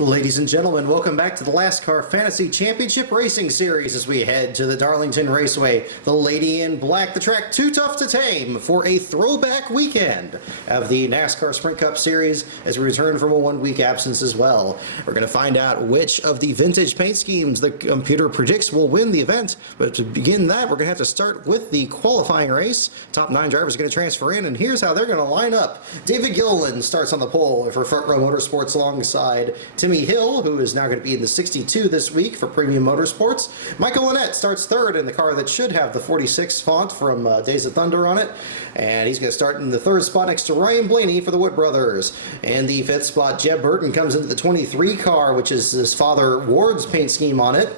Ladies and gentlemen, welcome back to the LASTCAR Fantasy Championship Racing Series as we head to the Darlington Raceway. The Lady in Black, the track too tough to tame for a throwback weekend of the NASCAR Sprint Cup Series as we return from a one-week absence as well. We're going to find out which of the vintage paint schemes the computer predicts will win the event, but to begin that, we're going to have to start with the qualifying race. Top 9 drivers are going to transfer in, and here's how they're going to line up. David Gilliland starts on the pole for Front Row Motorsports alongside Timmy Hill, who is now going to be in the 62 this week for Premium Motorsports. Michael Annett starts third in the car that should have the 46 font from Days of Thunder on it, and he's going to start in the third spot next to Ryan Blaney for the Wood Brothers. And the fifth spot, Jeb Burton comes into the 23 car, which is his father Ward's paint scheme on it.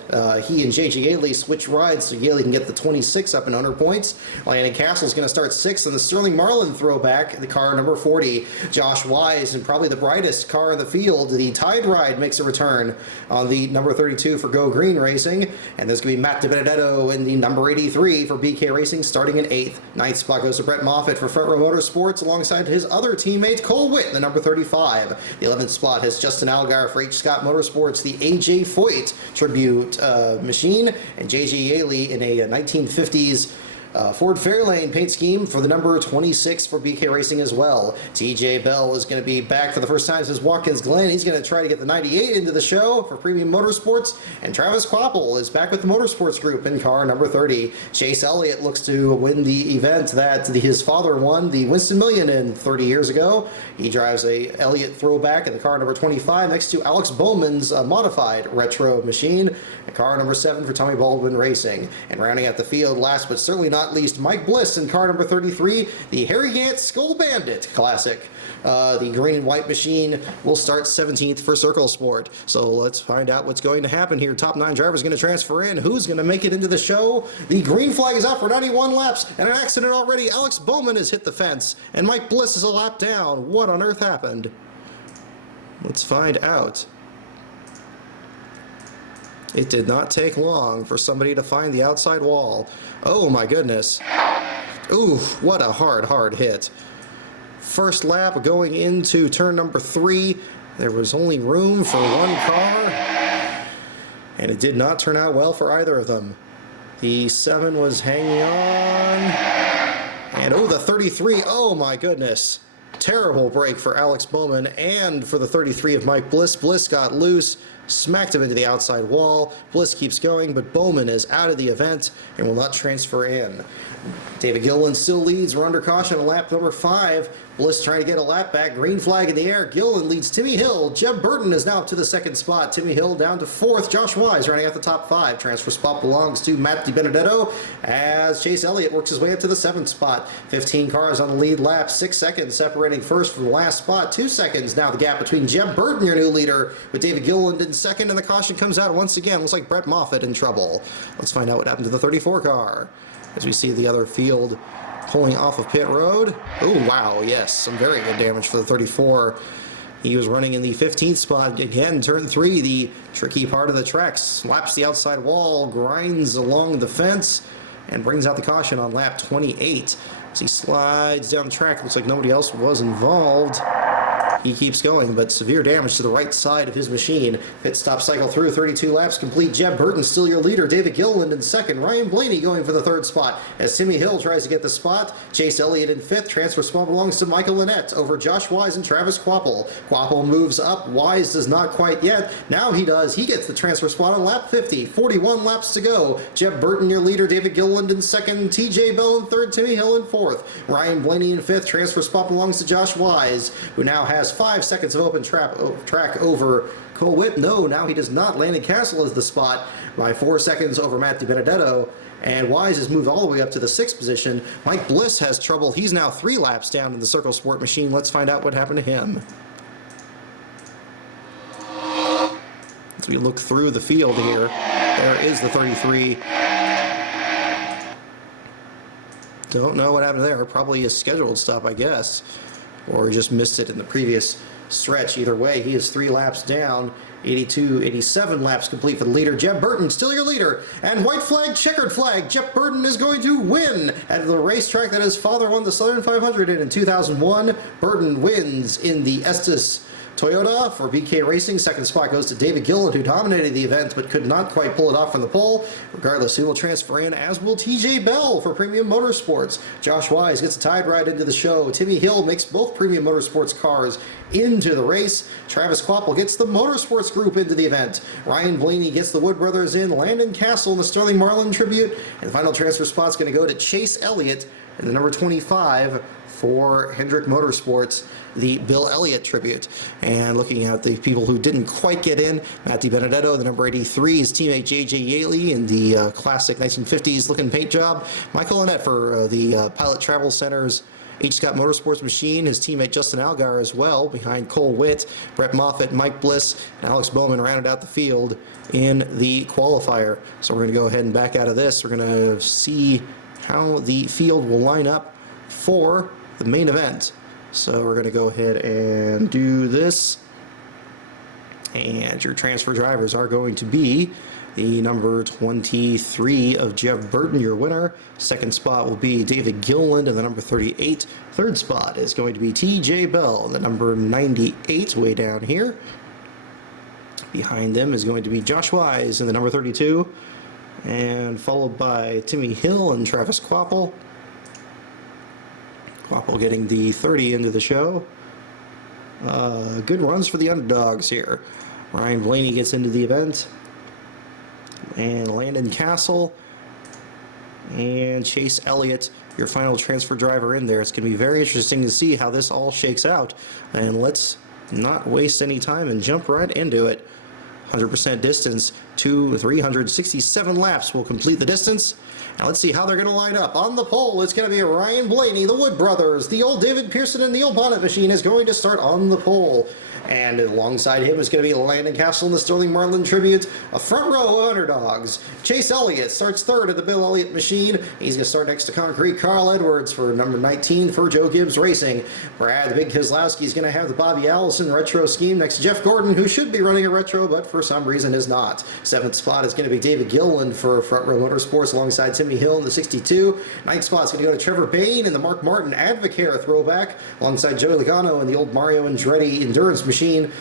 He and J.J. Yaley switch rides so Yaley can get the 26 up in 100 points. Landon Castle's going to start sixth in the Sterling Marlin throwback, the car number 40. Josh Wise, and probably the brightest car in the field, the Tide Ride, makes a return on the number 32 for Go Green Racing. And there's going to be Matt DiBenedetto in the number 83 for BK Racing, starting in 8th. Ninth spot goes to Brett Moffitt for Front Row Motorsports alongside his other teammate Cole Witt in the number 35. The 11th spot has Justin Allgaier for H. Scott Motorsports, the A.J. Foyt tribute machine, and J.J. Yaley in a 1950s Ford Fairlane paint scheme for the number 26 for BK Racing as well. TJ Bell is going to be back for the first time since Watkins Glen. He's going to try to get the 98 into the show for Premium Motorsports. And Travis Quapple is back with the Motorsports Group in car number 30. Chase Elliott looks to win the event that his father won the Winston Million in 30 years ago. He drives a Elliott throwback in the car number 25 next to Alex Bowman's modified retro machine. And car number 7 for Tommy Baldwin Racing. And rounding out the field, last but certainly not least, Mike Bliss in car number 33, the Harry Gant Skull Bandit Classic. The green and white machine will start 17th for Circle Sport. So let's find out what's going to happen here. Top 9 drivers going to transfer in. Who's going to make it into the show? The green flag is out for 91 laps, and an accident already. Alex Bowman has hit the fence, and Mike Bliss is a lap down. What on earth happened? Let's find out. It did not take long for somebody to find the outside wall. Oh my goodness. Ooh, what a hard hit. First lap going into turn number 3. There was only room for one car, and it did not turn out well for either of them. The 7 was hanging on, and oh, the 33, oh my goodness. Terrible break for Alex Bowman and for the 33 of Mike Bliss. Bliss got loose, smacked him into the outside wall. Bliss keeps going, but Bowman is out of the event and will not transfer in. David Gilliland still leads. We're under caution on lap number 5. Bliss trying to get a lap back. Green flag in the air. Gilliland leads Timmy Hill. Jeb Burton is now up to the 2nd spot. Timmy Hill down to 4th. Josh Wise running out the top 5. Transfer spot belongs to Matt DiBenedetto as Chase Elliott works his way up to the 7th spot. 15 cars on the lead lap. 6 seconds separating first from the last spot. 2 seconds now the gap between Jeb Burton, your new leader, with David Gilliland in 2nd, and the caution comes out once again. Looks like Brett Moffitt in trouble. Let's find out what happened to the 34 car as we see the other field pulling off of pit road. Oh, wow, yes, some very good damage for the 34. He was running in the 15th spot. Again, turn 3, the tricky part of the track. Slaps the outside wall, grinds along the fence, and brings out the caution on lap 28. As he slides down the track, looks like nobody else was involved. He keeps going, but severe damage to the right side of his machine. Pit stop cycle through, 32 laps complete. Jeb Burton still your leader. David Gilliland in 2nd. Ryan Blaney going for the 3rd spot as Timmy Hill tries to get the spot. Chase Elliott in 5th. Transfer spot belongs to Michael Annett over Josh Wise and Travis Quapple. Quapple moves up. Wise does not quite yet. Now he does. He gets the transfer spot on lap 50. 41 laps to go. Jeb Burton your leader. David Gilliland in 2nd. TJ Bell in 3rd. Timmy Hill in 4th. Ryan Blaney in 5th. Transfer spot belongs to Josh Wise, who now has 5 seconds of open track over Cole Witt. No, now he does not. Landon Castle is the spot by 4 seconds over Matt DiBenedetto, and Wise has moved all the way up to the 6th position. Mike Bliss has trouble. He's now 3 laps down in the Circle Sport machine. Let's find out what happened to him. As we look through the field here, there is the 33. Don't know what happened there. Probably a scheduled stop, I guess, or just missed it in the previous stretch. Either way, he is 3 laps down. 87 laps complete for the leader. Jeb Burton still your leader, and white flag, checkered flag. Jeb Burton is going to win at the racetrack that his father won the Southern 500 in 2001. Burton wins in the Estes Toyota for BK Racing. Second spot goes to David Gillen, who dominated the event but could not quite pull it off from the pole. Regardless, he will transfer in, as will TJ Bell for Premium Motorsports. Josh Wise gets a tide ride into the show. Timmy Hill makes both Premium Motorsports cars into the race. Travis Quapple gets the Motorsports group into the event. Ryan Blaney gets the Wood Brothers in. Landon Castle in the Sterling Marlin tribute. And the final transfer spot's going to go to Chase Elliott in the number 25 for Hendrick Motorsports, the Bill Elliott tribute. And looking at the people who didn't quite get in, Matt DiBenedetto, the number 83, his teammate J.J. Yaley in the classic 1950s looking paint job. Michael Annette for the Pilot Travel Center's H. Scott Motorsports machine, his teammate Justin Algar as well, behind Cole Witt, Brett Moffitt, Mike Bliss, and Alex Bowman rounded out the field in the qualifier. So we're going to go ahead and back out of this. We're going to see how the field will line up for the main event. So we're going to go ahead and do this. And your transfer drivers are going to be the number 23 of Jeff Burton, your winner. Second spot will be David Gilliland in the number 38. Third spot is going to be TJ Bell in the number 98, way down here. Behind them is going to be Josh Wise in the number 32. And followed by Timmy Hill and Travis Quapple. Quapple getting the 30 into the show. Good runs for the underdogs here. Ryan Blaney gets into the event. And Landon Castle and Chase Elliott, your final transfer driver in there. It's going to be very interesting to see how this all shakes out. And let's not waste any time and jump right into it. 100% distance to 367 laps will complete the distance. Now let's see how they're going to line up. On the pole, it's going to be Ryan Blaney, the Wood Brothers. The old David Pearson and Neil Bonnet machine is going to start on the pole. And alongside him is going to be Landon Castle in the Sterling Marlin tribute. A front row of underdogs. Chase Elliott starts third at the Bill Elliott machine. He's going to start next to Concrete Carl Edwards for number 19 for Joe Gibbs Racing. Brad the Big Kozlowski is going to have the Bobby Allison retro scheme next to Jeff Gordon, who should be running a retro, but for some reason is not. Seventh spot is going to be David Gilliland for Front Row Motorsports alongside Timmy Hill in the 62. Ninth spot is going to go to Trevor Bain in the Mark Martin Advocare throwback alongside Joey Logano in the old Mario Andretti Endurance machine.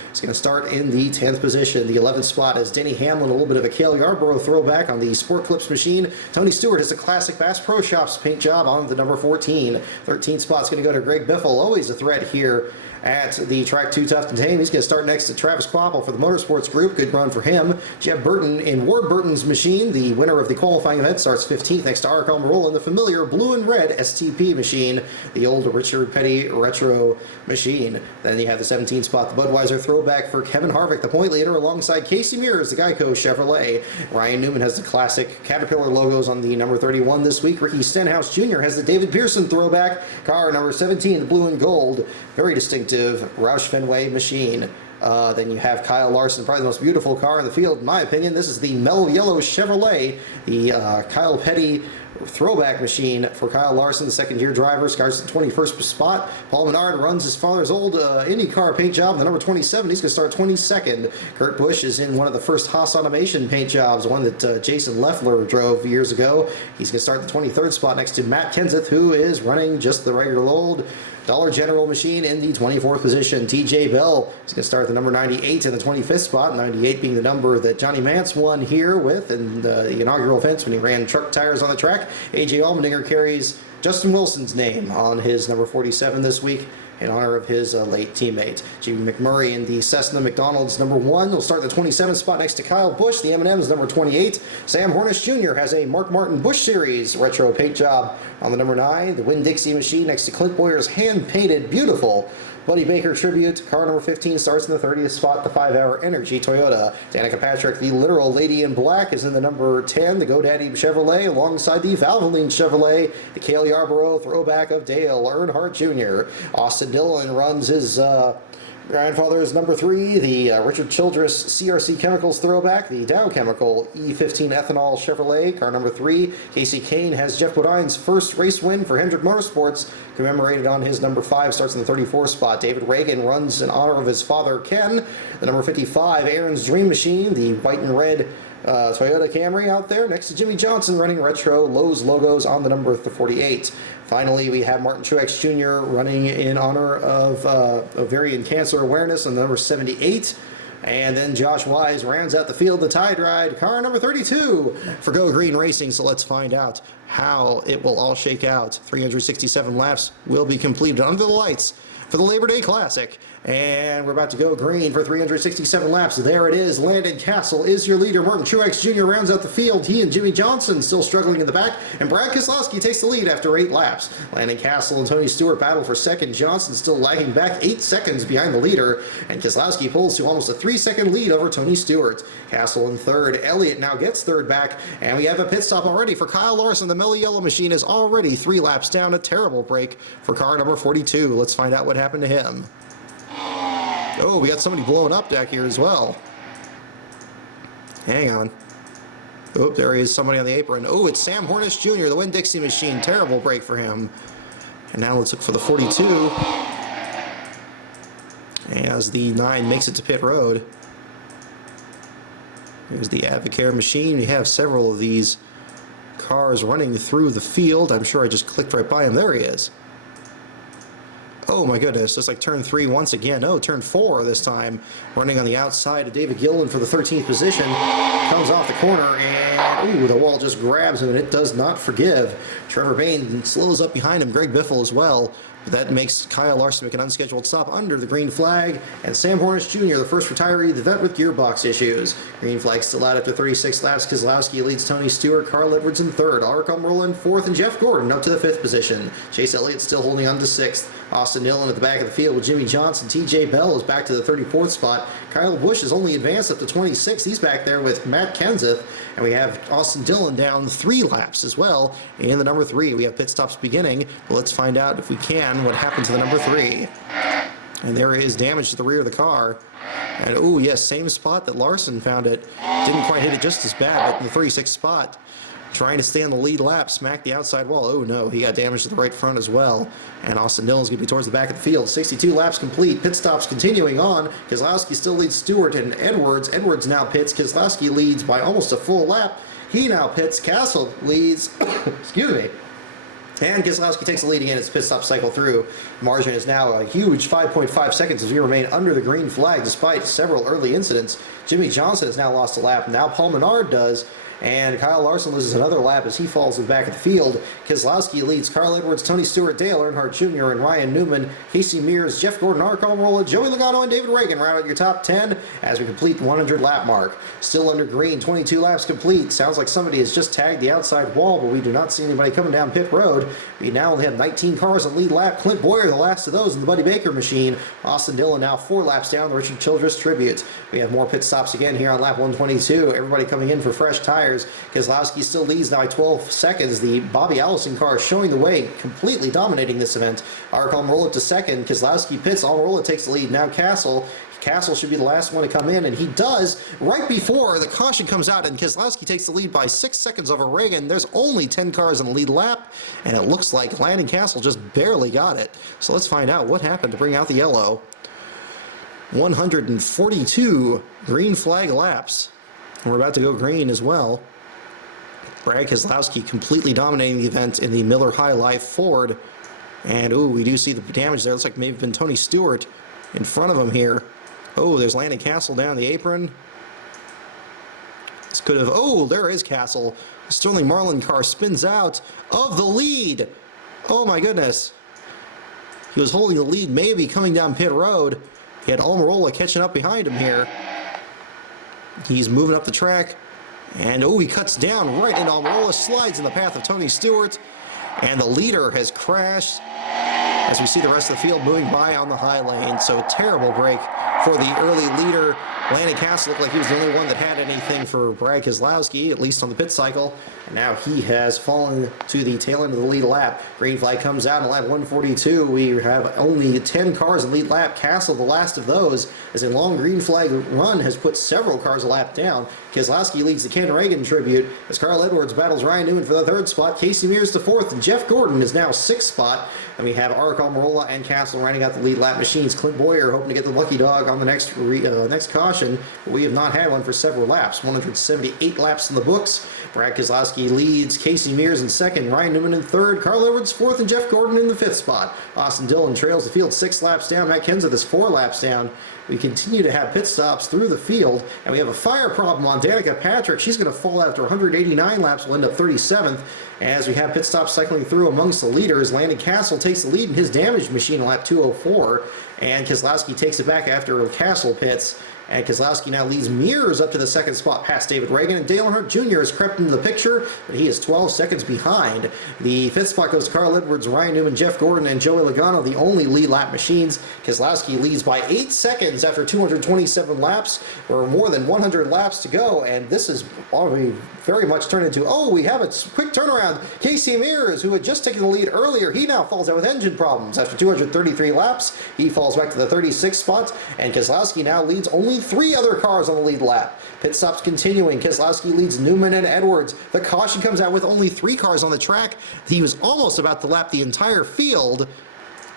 It's going to start in the 10th position. The 11th spot is Denny Hamlin, a little bit of a Cale Yarborough throwback on the Sport Clips machine. Tony Stewart has a classic Bass Pro Shops paint job on the number 14. 13th spot is going to go to Greg Biffle, always a threat here at the track Too Tough to Tame. He's going to start next to Travis Quapple for the Motorsports Group. Good run for him. Jeff Burton in Ward Burton's machine, the winner of the qualifying event, starts 15th next to Ark Almirola in the familiar blue and red STP machine, the old Richard Petty retro machine. Then you have the 17th spot, the Budweiser throwback for Kevin Harvick, the point leader, alongside Casey Mears, the Geico Chevrolet. Ryan Newman has the classic Caterpillar logos on the number 31 this week. Ricky Stenhouse Jr. has the David Pearson throwback car number 17, the blue and gold. Very distinctive Roush Fenway machine. Then you have Kyle Larson, probably the most beautiful car in the field, in my opinion. This is the mellow yellow Chevrolet, the Kyle Petty throwback machine for Kyle Larson, the second-year driver. Scars the 21st spot. Paul Menard runs his father's old IndyCar paint job, the number 27. He's going to start 22nd. Kurt Busch is in one of the first Haas Automation paint jobs, one that Jason Leffler drove years ago. He's going to start the 23rd spot next to Matt Kenseth, who is running just the regular old Dollar General machine in the 24th position. TJ Bell is going to start the number 98 in the 25th spot, 98 being the number that Johnny Mance won here with in the inaugural events when he ran truck tires on the track. AJ Allmendinger carries Justin Wilson's name on his number 47 this week in honor of his late teammate. Jimmy McMurray in the Cessna McDonald's number 1 will start the 27th spot next to Kyle Busch. The M&M's number 28. Sam Hornish Jr. has a Mark Martin Busch Series retro paint job on the number 9. The Winn-Dixie machine next to Clint Boyer's hand-painted, beautiful Buddy Baker tribute. Car number 15 starts in the 30th spot, the 5-hour Energy Toyota. Danica Patrick, the literal Lady in Black, is in the number 10, the GoDaddy Chevrolet, alongside the Valvoline Chevrolet, the Cale Yarborough throwback of Dale Earnhardt Jr. Austin Dillon runs his grandfather's number 3, the Richard Childress CRC Chemicals throwback, the Dow Chemical E15 Ethanol Chevrolet, car number 3. Casey Kane has Jeff Bodine's first race win for Hendrick Motorsports, commemorated on his number 5, starts in the 34th spot. David Reagan runs in honor of his father, Ken. The number 55, Aaron's Dream Machine, the white and red Toyota Camry out there next to Jimmy Johnson running retro Lowe's logos on the number 48. Finally, we have Martin Truex Jr. running in honor of ovarian cancer awareness on the number 78. And then Josh Wise rounds out the field, the Tide Ride, car number 32 for Go Green Racing. So let's find out how it will all shake out. 367 laps will be completed under the lights for the Labor Day Classic. And we're about to go green for 367 laps. There it is. Landon Castle is your leader. Martin Truex Jr. rounds out the field. He and Jimmy Johnson still struggling in the back. And Brad Keselowski takes the lead after 8 laps. Landon Castle and Tony Stewart battle for second. Johnson still lagging back 8 seconds behind the leader. And Keselowski pulls to almost a 3-second lead over Tony Stewart. Castle in third. Elliott now gets third back. And we have a pit stop already for Kyle Larson. The Mellow Yellow Machine is already 3 laps down. A terrible break for car number 42. Let's find out what happened to him. Oh, we got somebody blowing up back here as well. Hang on. Oh, there is somebody on the apron. Oh, it's Sam Hornish Jr., the Winn-Dixie Machine. Terrible break for him. And now let's look for the 42. As the 9 makes it to pit road. Here's the Advocare Machine. We have several of these cars running through the field. I'm sure I just clicked right by him. There he is. Oh my goodness, it's like turn 3 once again. Oh, turn 4 this time. Running on the outside of David Gilliland for the 13th position. Comes off the corner and, ooh, the wall just grabs him and it does not forgive. Trevor Bayne slows up behind him, Greg Biffle as well. That makes Kyle Larson make an unscheduled stop under the green flag. And Sam Hornish Jr., the first retiree, the vet with gearbox issues. Green flag still out after 36 laps. Keselowski leads Tony Stewart, Carl Edwards in third. Arcom Roland fourth, and Jeff Gordon up to the 5th position. Chase Elliott still holding on to 6th. Austin Dillon at the back of the field with Jimmy Johnson. TJ Bell is back to the 34th spot. Kyle Busch is only advanced up to 26th. He's back there with Matt Kenseth. And we have Austin Dillon down 3 laps as well. In the number 3, we have pit stops beginning. Well, let's find out, if we can, what happened to the number 3. And there is damage to the rear of the car. And, oh, yes, same spot that Larson found it. Didn't quite hit it just as bad, but in the 36th spot. Trying to stay on the lead lap, smacked the outside wall. Oh no, he got damage to the right front as well. And Austin Dillon's going to be towards the back of the field. 62 laps complete. Pit stops continuing on. Keselowski still leads Stewart and Edwards. Edwards now pits. Keselowski leads by almost a full lap. He now pits. Castle leads. Excuse me. And Keselowski takes the lead again as pit stop cycle through. Margin is now a huge 5.5 seconds as we remain under the green flag despite several early incidents. Jimmy Johnson has now lost a lap. Now Paul Menard does. And Kyle Larson loses another lap as he falls to the back of the field. Keselowski leads Carl Edwards, Tony Stewart, Dale Earnhardt Jr., and Ryan Newman. Casey Mears, Jeff Gordon, Arcom Rolla, Joey Logano, and David Reagan round out your top 10 as we complete the 100 lap mark. Still under green, 22 laps complete. Sounds like somebody has just tagged the outside wall, but we do not see anybody coming down pit road. We now only have 19 cars on lead lap. Clint Boyer, the last of those in the Buddy Baker Machine. Austin Dillon now 4 laps down, the Richard Childress tribute. We have more pit stops again here on lap 122. Everybody coming in for fresh tires. Keselowski still leads now by 12 seconds. The Bobby Allison car is showing the way, completely dominating this event. Arcom Rolla to second. Keselowski pits. Almirola takes the lead. Now Castle should be the last one to come in, and he does right before the caution comes out, and Keselowski takes the lead by 6 seconds over Reagan. There's only 10 cars on the lead lap, and it looks like Landon Castle just barely got it. So let's find out what happened to bring out the yellow. 142 green flag laps. And we're about to go green as well. Brad Keselowski completely dominating the event in the Miller High Life Ford. And, ooh, we do see the damage there. Looks like maybe been Tony Stewart in front of him here. Oh, there's Landon Castle down the apron. This could have... Oh, there is Castle. The Sterling Marlin car spins out of the lead. Oh, my goodness. He was holding the lead, maybe coming down pit road. He had Almirola catching up behind him here. He's moving up the track. And, oh, he cuts down right into Almirola, slides in the path of Tony Stewart. And the leader has crashed as we see the rest of the field moving by on the high lane. So a terrible break for the early leader. Landon Castle looked like he was the only one that had anything for Brad Keselowski, at least on the pit cycle. And now he has fallen to the tail end of the lead lap. Green flag comes out in lap 142. We have only 10 cars in lead lap. Castle, the last of those, as a long green flag run has put several cars a lap down. Keselowski leads the Ken Reagan tribute as Carl Edwards battles Ryan Newman for the third spot. Casey Mears the fourth, and Jeff Gordon is now sixth spot. And we have Arik Almirola and Castle rounding out the lead lap machines. Clint Boyer hoping to get the lucky dog on the next caution. But we have not had one for several laps. 178 laps in the books. Brad Keselowski leads, Casey Mears in second, Ryan Newman in third, Carl Edwards fourth, and Jeff Gordon in the fifth spot. Austin Dillon trails the field 6 laps down. Matt Kenseth is 4 laps down. We continue to have pit stops through the field, and we have a fire problem on Danica Patrick. She's going to fall after 189 laps. Will end up 37th. As we have pit stops cycling through amongst the leaders, Landon Castle takes the lead in his damaged machine in lap 204, and Keselowski takes it back after Castle pits. And Keselowski now leads Mears up to the second spot past David Reagan, and Dale Earnhardt Jr. has crept into the picture, but he is 12 seconds behind. The fifth spot goes Carl Edwards, Ryan Newman, Jeff Gordon, and Joey Logano, the only lead lap machines. Keselowski leads by 8 seconds after 227 laps, or more than 100 laps to go, and this is already very much turned into, oh, we have a quick turnaround. Casey Mears, who had just taken the lead earlier, he now falls out with engine problems. After 233 laps, he falls back to the 36th spot, and Keselowski now leads only 3 other cars on the lead lap. Pit stops continuing. Keselowski leads Newman and Edwards. The caution comes out with only 3 cars on the track. He was almost about to lap the entire field,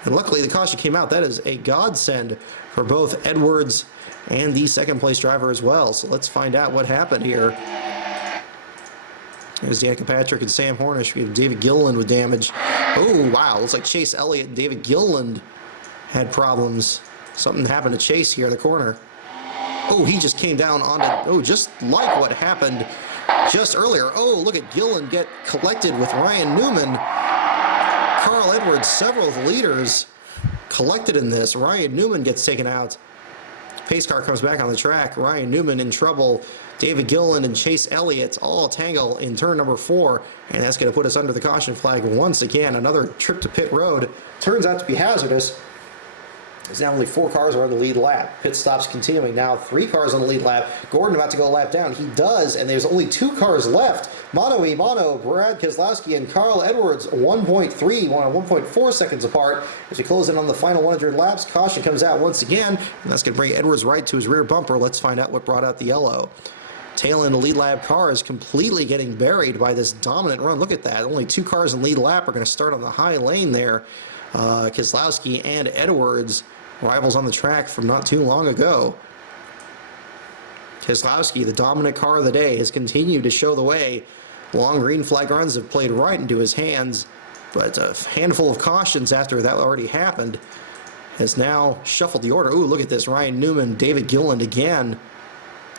and luckily the caution came out. That is a godsend for both Edwards and the second place driver as well. So let's find out what happened here. There's Danica Patrick and Sam Hornish. We have David Gilliland with damage. Oh, wow. Looks like Chase Elliott and David Gilliland had problems. Something happened to Chase here in the corner. Oh, he just came down onto, oh, just like what happened just earlier. Oh, look at Gilliland get collected with Ryan Newman. Carl Edwards, several of the leaders collected in this. Ryan Newman gets taken out. Pace car comes back on the track. Ryan Newman in trouble. David Gilliland and Chase Elliott all tangle in turn number 4, and that's going to put us under the caution flag once again. Another trip to pit road turns out to be hazardous. There's now only 4 cars are on the lead lap. Pit stops continuing. Now 3 cars on the lead lap. Gordon about to go a lap down. He does, and there's only 2 cars left. Mano a mano, Brad Keselowski and Carl Edwards 1.4 seconds apart. As we close in on the final 100 laps, caution comes out once again, and that's going to bring Edwards right to his rear bumper. Let's find out what brought out the yellow. Tail end of lead lap car is completely getting buried by this dominant run. Look at that. Only 2 cars in lead lap are going to start on the high lane there. Keselowski and Edwards, rivals on the track from not too long ago. Keselowski, the dominant car of the day, has continued to show the way. Long green flag runs have played right into his hands, but a handful of cautions after that already happened has now shuffled the order. Ooh, look at this. Ryan Newman, David Gilliland again.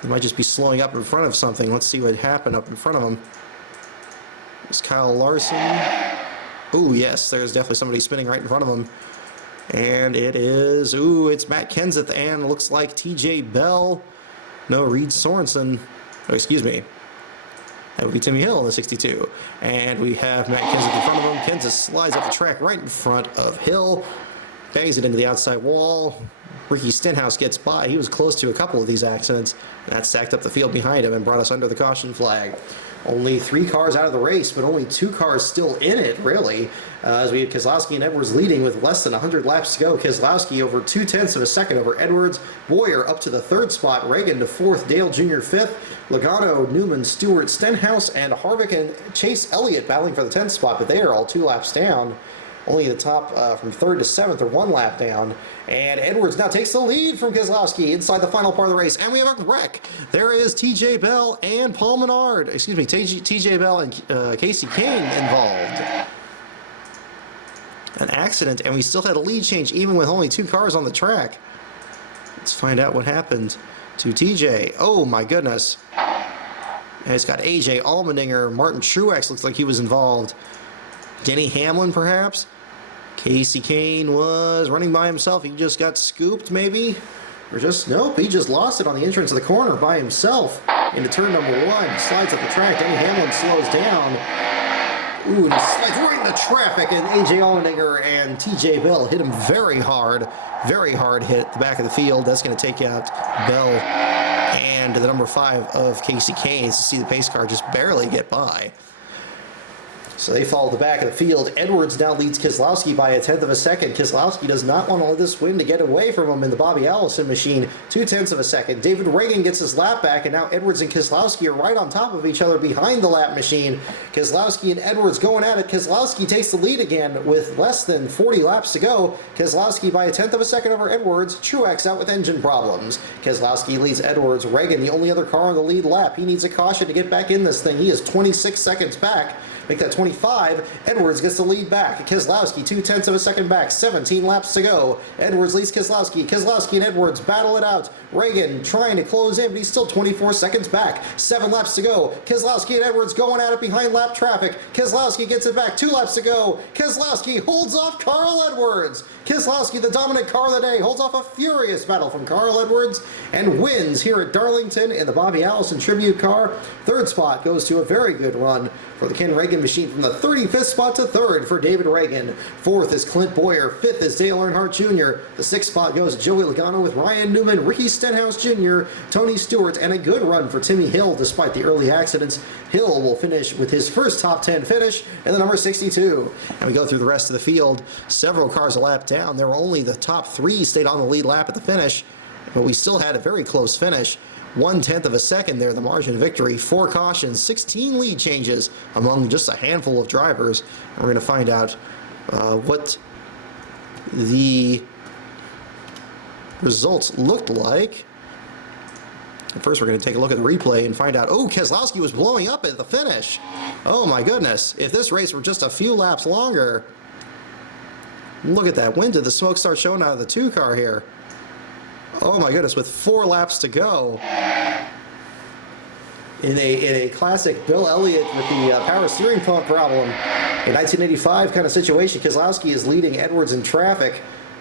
He might just be slowing up in front of something. Let's see what happened up in front of him. It's Kyle Larson. Ooh, yes, there's definitely somebody spinning right in front of him. And it is, ooh, it's Matt Kenseth and looks like TJ Bell. No, Reed Sorensen. Oh, excuse me. That would be Timmy Hill in the 62. And we have Matt Kenseth in front of him. Kenseth slides up the track right in front of Hill. Bangs it into the outside wall. Ricky Stenhouse gets by. He was close to a couple of these accidents, and that stacked up the field behind him and brought us under the caution flag. Only 3 cars out of the race, but only 2 cars still in it, really. As we have Keselowski and Edwards leading with less than 100 laps to go. Keselowski over 0.2 of a second over Edwards. Boyer up to the 3rd spot. Reagan to 4th. Dale Jr. 5th. Logano, Newman, Stewart, Stenhouse, and Harvick and Chase Elliott battling for the 10th spot, but they are all 2 laps down. Only the top from 3rd to 7th are 1 lap down. And Edwards now takes the lead from Keselowski inside the final part of the race. And we have a wreck. There is TJ Bell and Paul Menard. Excuse me, TJ Bell and Casey King involved. An accident, and we still had a lead change even with only 2 cars on the track. Let's find out what happened to TJ. Oh my goodness. And it's got AJ Allmendinger. Martin Truex looks like he was involved. Denny Hamlin, perhaps? Casey Kane was running by himself. He just got scooped, maybe? Or just, nope, he just lost it on the entrance of the corner by himself into turn number 1. Slides up the track. Denny Hamlin slows down. Ooh, and he slides right into traffic, and A.J. Allmendinger and T.J. Bell hit him very hard hit at the back of the field. That's going to take out Bell and the number 5 of Casey Keynes to see the pace car just barely get by. So they fall to the back of the field. Edwards now leads Keselowski by 1/10 of a second. Keselowski does not want to let this win to get away from him in the Bobby Allison machine. 2/10 of a second. David Reagan gets his lap back, and now Edwards and Keselowski are right on top of each other behind the lap machine. Keselowski and Edwards going at it. Keselowski takes the lead again with less than 40 laps to go. Keselowski by 1/10 of a second over Edwards. Truex out with engine problems. Keselowski leads Edwards. Reagan, the only other car on the lead lap. He needs a caution to get back in this thing. He is 26 seconds back. Make that 25. Edwards gets the lead back. Keselowski 2/10 of a second back. 17 laps to go. Edwards leads Keselowski. Keselowski and Edwards battle it out. Reagan trying to close in, but he's still 24 seconds back. 7 laps to go. Keselowski and Edwards going at it behind lap traffic. Keselowski gets it back. 2 laps to go. Keselowski holds off Carl Edwards. Keselowski, the dominant car of the day, holds off a furious battle from Carl Edwards and wins here at Darlington in the Bobby Allison Tribute car. 3rd spot goes to a very good run for the Ken Reagan machine from the 35th spot to 3rd for David Reagan. 4th is Clint Boyer. 5th is Dale Earnhardt Jr. The 6th spot goes to Joey Logano with Ryan Newman, Ricky Stenhouse Jr., Tony Stewart, and a good run for Timmy Hill despite the early accidents. Hill will finish with his first top 10 finish in the number 62. And we go through the rest of the field. Several cars a lap down. There were only the top 3 stayed on the lead lap at the finish, but we still had a very close finish. 1/10 of a second there, the margin of victory. 4 cautions, 16 lead changes among just a handful of drivers. And we're going to find out what the results looked like. First, we're going to take a look at the replay and find out, oh, Keselowski was blowing up at the finish. Oh, my goodness. If this race were just a few laps longer. Look at that. When did the smoke start showing out of the 2 car here? Oh, my goodness. With 4 laps to go. In a classic Bill Elliott with the power steering pump problem, a 1985 kind of situation, Keselowski is leading Edwards in traffic,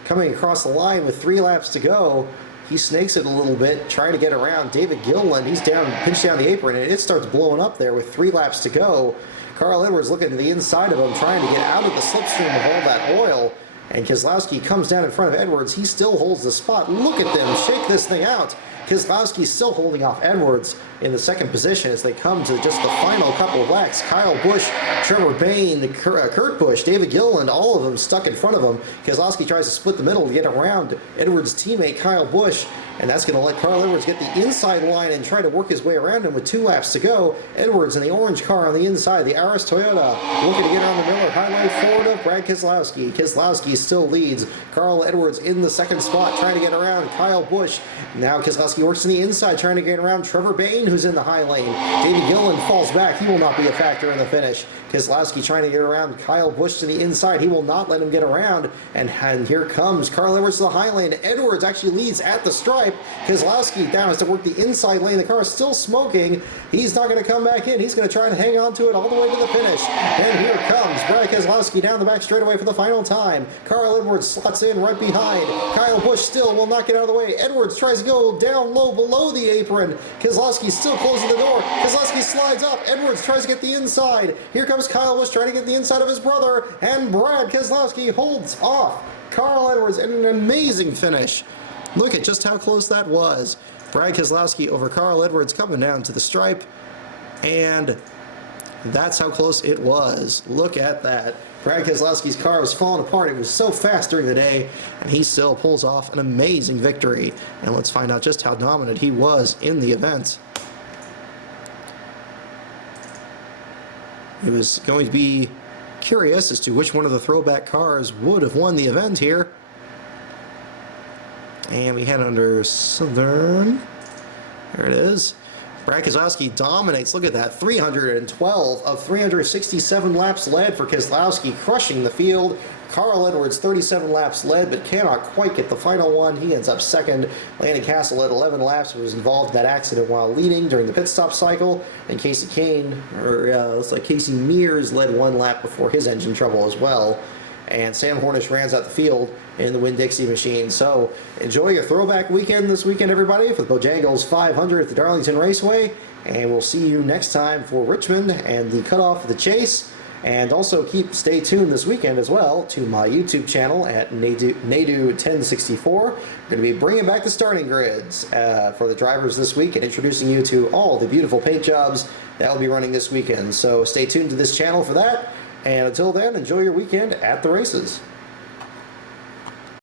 coming across the line with 3 laps to go. He snakes it a little bit, trying to get around David Gilliland. He's down, pinched down the apron, and it starts blowing up there with 3 laps to go. Carl Edwards looking to the inside of him, trying to get out of the slipstream of all that oil. And Keselowski comes down in front of Edwards. He still holds the spot. Look at them shake this thing out. Keselowski still holding off Edwards in the 2nd position as they come to just the final couple of laps. Kyle Busch, Trevor Bayne, Kurt Busch, David Gilliland, all of them stuck in front of him. Keselowski tries to split the middle to get around Edwards' teammate Kyle Busch, and that's going to let Carl Edwards get the inside line and try to work his way around him with 2 laps to go. Edwards in the orange car on the inside, the Aris Toyota, looking to get around the Miller Highway forward of Brad Keselowski. Keselowski still leads. Carl Edwards in the 2nd spot, trying to get around Kyle Busch. Now Keselowski works on the inside, trying to get around Trevor Bayne, who's in the high lane. David Gilliland falls back. He will not be a factor in the finish. Keselowski trying to get around Kyle Busch to the inside. He will not let him get around. And here comes Carl Edwards to the high lane. Edwards actually leads at the stripe. Keselowski now has to work the inside lane. The car is still smoking. He's not going to come back in. He's going to try and hang on to it all the way to the finish. And here comes Brad Keselowski down the back straightaway for the final time. Carl Edwards slots in right behind. Kyle Busch still will not get out of the way. Edwards tries to go down low below the apron. Keselowski still closing the door. Keselowski slides up. Edwards tries to get the inside. Here comes Kyle Busch trying to get the inside of his brother. And Brad Keselowski holds off Carl Edwards in an amazing finish. Look at just how close that was. Brad Keselowski over Carl Edwards coming down to the stripe. And that's how close it was. Look at that. Brad Keselowski's car was falling apart. It was so fast during the day, and he still pulls off an amazing victory. And let's find out just how dominant he was in the event. It was going to be curious as to which one of the throwback cars would have won the event here. And we head under Southern. There it is. Brad Keselowski dominates. Look at that. 312 of 367 laps led for Keselowski, crushing the field. Carl Edwards, 37 laps led, but cannot quite get the final one. He ends up 2nd. Landon Castle led 11 laps, was involved in that accident while leading during the pit stop cycle. And Casey Kane, looks like Casey Mears, led 1 lap before his engine trouble as well. And Sam Hornish rounds out the field in the Winn-Dixie machine. So enjoy your throwback weekend this weekend, everybody, for the Bojangles 500 at the Darlington Raceway. And we'll see you next time for Richmond and the cutoff of the chase And also stay tuned this weekend as well to my YouTube channel at Nadu1064. We're going to be bringing back the starting grids for the drivers this week and introducing you to all the beautiful paint jobs that will be running this weekend. So stay tuned to this channel for that. And until then, enjoy your weekend at the races.